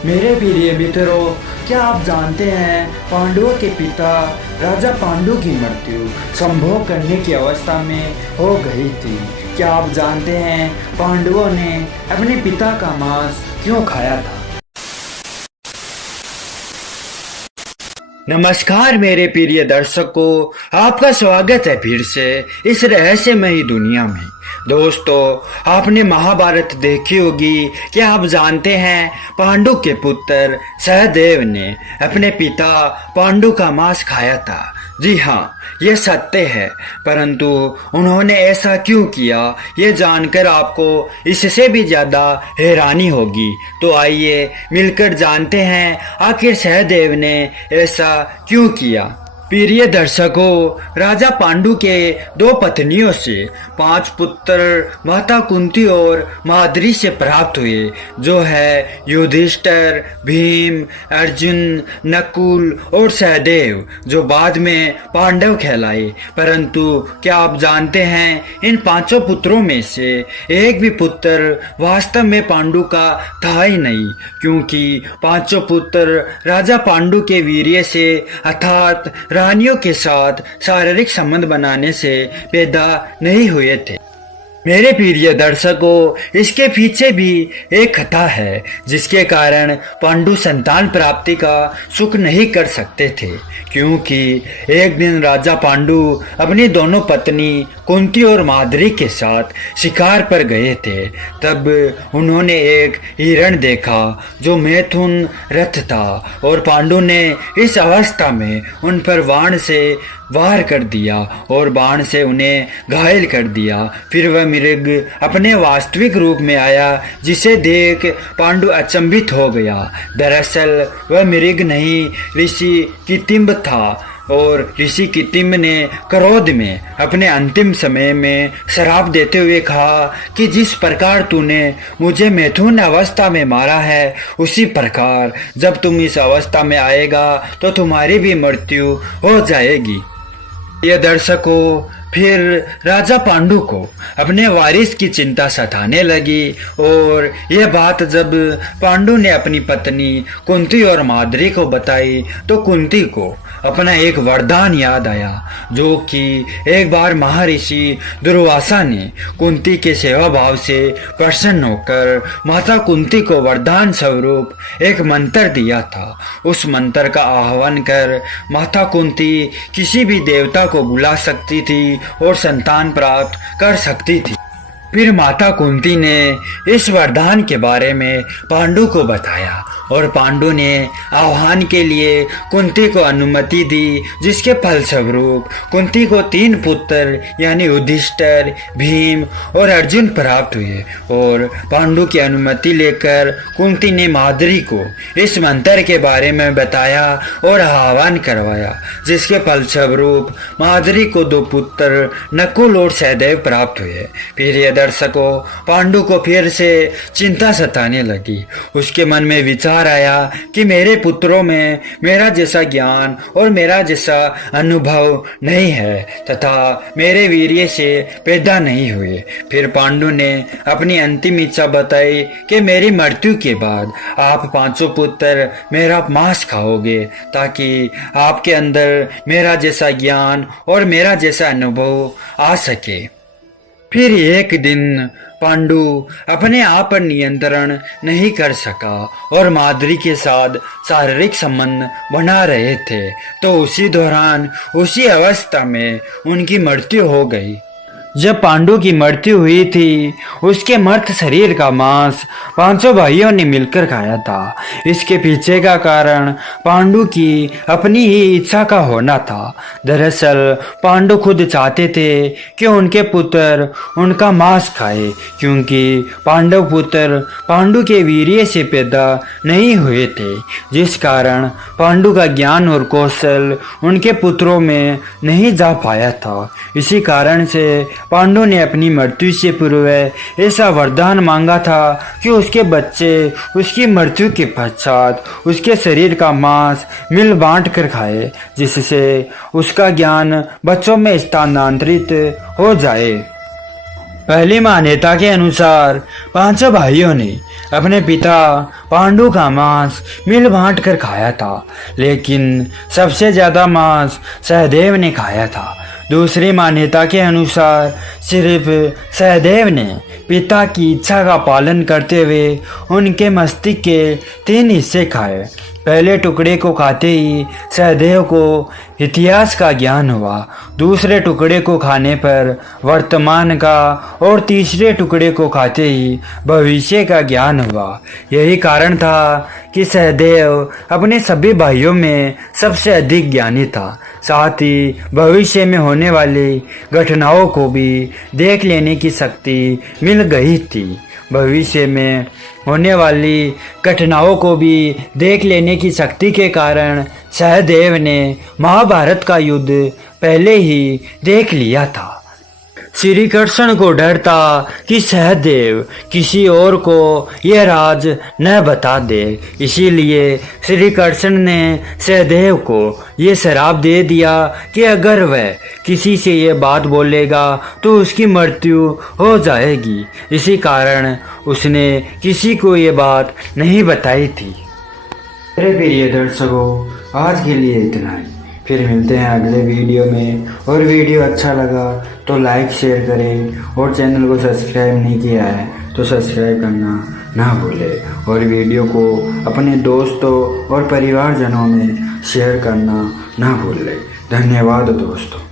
मेरे प्रिय मित्रों, क्या आप जानते हैं पांडवों के पिता राजा पांडु की मृत्यु संभोग करने की अवस्था में हो गई थी। क्या आप जानते हैं पांडवों ने अपने पिता का मांस क्यों खाया था? नमस्कार मेरे प्रिय दर्शकों, आपका स्वागत है फिर से इस रहस्यमयी दुनिया में। दोस्तों, आपने महाभारत देखी होगी। क्या आप जानते हैं पांडु के पुत्र सहदेव ने अपने पिता पांडु का मांस खाया था? जी हाँ, ये सत्य है। परंतु उन्होंने ऐसा क्यों किया, ये जानकर आपको इससे भी ज्यादा हैरानी होगी। तो आइए मिलकर जानते हैं आखिर सहदेव ने ऐसा क्यों किया। प्रिय दर्शकों, राजा पांडु के 2 पत्नियों से 5 पुत्र माता कुंती और माद्री से प्राप्त हुए, जो है युधिष्ठिर, भीम, अर्जुन, नकुल और सहदेव, जो बाद में पांडव कहलाए। परंतु क्या आप जानते हैं इन 5 पुत्रों में से एक भी पुत्र वास्तव में पांडु का था ही नहीं, क्योंकि 5 पुत्र राजा पांडु के वीर्य से अर्थात रानियों के साथ शारीरिक संबंध बनाने से पैदा नहीं हुए थे। मेरे प्रिय दर्शकों, इसके पीछे भी एक कथा है, जिसके कारण पांडु संतान प्राप्ति का सुख नहीं कर सकते थे। क्योंकि एक दिन राजा पांडु अपनी दोनों पत्नी कुंती और माद्री के साथ शिकार पर गए थे। तब उन्होंने एक हिरण देखा जो मैथुन रथ था, और पांडु ने इस अवस्था में उन पर बाण से वार कर दिया और बाण से उन्हें घायल कर दिया। फिर वह मृग अपने वास्तविक रूप में आया, जिसे देख पांडु अचंभित हो गया। दरअसल वह मृग नहीं, ऋषि कितिम्ब था, और ऋषि कितिम्ब ने क्रोध में अपने अंतिम समय में श्राप देते हुए कहा कि जिस प्रकार तूने मुझे मैथुन अवस्था में मारा है, उसी प्रकार जब तुम इस अवस्था में आएगा तो तुम्हारी भी मृत्यु हो जाएगी। ये दर्शकों, फिर राजा पांडु को अपने वारिस की चिंता सताने लगी, और यह बात जब पांडु ने अपनी पत्नी कुंती और माद्री को बताई तो कुंती को अपना एक वरदान याद आया, जो कि एक बार महर्षि दुर्वासा ने कुंती के सेवा भाव से प्रसन्न होकर माता कुंती को वरदान स्वरूप एक मंत्र दिया था। उस मंत्र का आह्वान कर माता कुंती किसी भी देवता को बुला सकती थी और संतान प्राप्त कर सकती थी। फिर माता कुंती ने इस वरदान के बारे में पांडु को बताया, और पांडु ने आह्वान के लिए कुंती को अनुमति दी, जिसके फलस्वरूप कुंती को 3 पुत्र यानी युधिष्ठिर, भीम और अर्जुन प्राप्त हुए। और पांडु की अनुमति लेकर कुंती ने माद्री को इस मंत्र के बारे में बताया और आह्वान करवाया, जिसके फलस्वरूप माद्री को 2 पुत्र नकुल और सहदेव प्राप्त हुए। प्रिय दर्शकों, पांडु को फिर से चिंता सताने लगी। उसके मन में विचार आया कि मेरे पुत्रों में मेरा जैसा ज्ञान और मेरा जैसा अनुभव नहीं है, तथा मेरे वीर्य से पैदा नहीं हुए। फिर पांडु ने अपनी अंतिम इच्छा बताई कि मेरी मृत्यु के बाद आप 5 पुत्र मेरा मांस खाओगे, ताकि आपके अंदर मेरा जैसा ज्ञान और मेरा जैसा अनुभव आ सके। फिर एक दिन पांडु अपने आप पर नियंत्रण नहीं कर सका और माद्री के साथ शारीरिक संबंध बना रहे थे, तो उसी दौरान उसी अवस्था में उनकी मृत्यु हो गई। जब पांडु की मृत्यु हुई थी, उसके मर्त शरीर का मांस 5 भाइयों ने मिलकर खाया था। इसके पीछे का कारण पांडु की अपनी ही इच्छा का होना था। दरअसल पांडु खुद चाहते थे कि उनके पुत्र उनका मांस खाए, क्योंकि पांडव पुत्र पांडु के वीर्य से पैदा नहीं हुए थे, जिस कारण पांडु का ज्ञान और कौशल उनके पुत्रों में नहीं जा पाया था। इसी कारण से पांडु ने अपनी मृत्यु से पूर्व ऐसा वरदान मांगा था कि उसके बच्चे उसकी मृत्यु के पश्चात उसके शरीर का मांस मिल बांट कर खाए, जिससे उसका ज्ञान बच्चों में स्थानांतरित हो जाए। पहली मान्यता के अनुसार पांचों भाइयों ने अपने पिता पांडु का मांस मिल बांट कर खाया था, लेकिन सबसे ज्यादा मांस सहदेव ने खाया था। दूसरी मान्यता के अनुसार सिर्फ सहदेव ने पिता की इच्छा का पालन करते हुए उनके मस्तिष्क के 3 हिस्से खाए। पहले टुकड़े को खाते ही सहदेव को इतिहास का ज्ञान हुआ, दूसरे टुकड़े को खाने पर वर्तमान का और तीसरे टुकड़े को खाते ही भविष्य का ज्ञान हुआ। यही कारण था कि सहदेव अपने सभी भाइयों में सबसे अधिक ज्ञानी था। साथ ही भविष्य में होने वाली घटनाओं को भी देख लेने की शक्ति मिल गई थी। भविष्य में होने वाली घटनाओं को भी देख लेने की शक्ति के कारण सहदेव ने महाभारत का युद्ध पहले ही देख लिया था। श्री कृष्ण को डर था कि सहदेव किसी और को यह राज न बता दे, इसीलिए श्री कृष्ण ने सहदेव को ये श्राप दे दिया कि अगर वह किसी से ये बात बोलेगा तो उसकी मृत्यु हो जाएगी। इसी कारण उसने किसी को ये बात नहीं बताई थी। मेरे प्रिय दर्शकों, आज के लिए इतना ही। फिर मिलते हैं अगले वीडियो में। और वीडियो अच्छा लगा तो लाइक शेयर करें, और चैनल को सब्सक्राइब नहीं किया है तो सब्सक्राइब करना ना भूलें, और वीडियो को अपने दोस्तों और परिवारजनों में शेयर करना ना भूलें। धन्यवाद दोस्तों।